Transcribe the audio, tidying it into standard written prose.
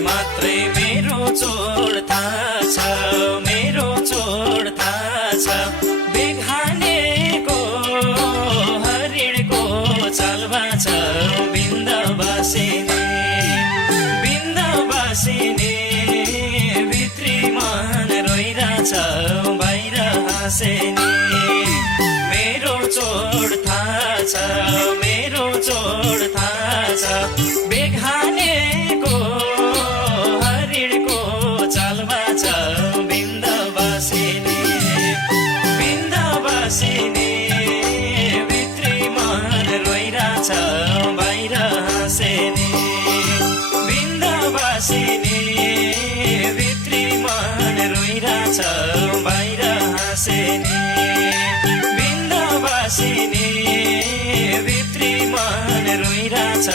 मात्रै मेरो चोड थाहा छ, मेरो चोड थाहा छ। बेघानेको हरिणको चालबा छ, बिन्दवासिनी बिन्दवासिनी भित्री मन रोइरहेछ, बाहिर हाँसेनी। मेरो चोड थाहा छ, मेरो चोड थाहा छ। बेघानेको हरिणको चालबा छ, बिन्दवासिनी बिन्दवासिनी भित्री मन रोइरहेछ, बाहिर हाँसेनी। बिन्दवासिनी भित्री मन रोइरहेछ, बाहिर हाँसेनी। बिन्दवासिनी भित्री मन रोइरहेछ,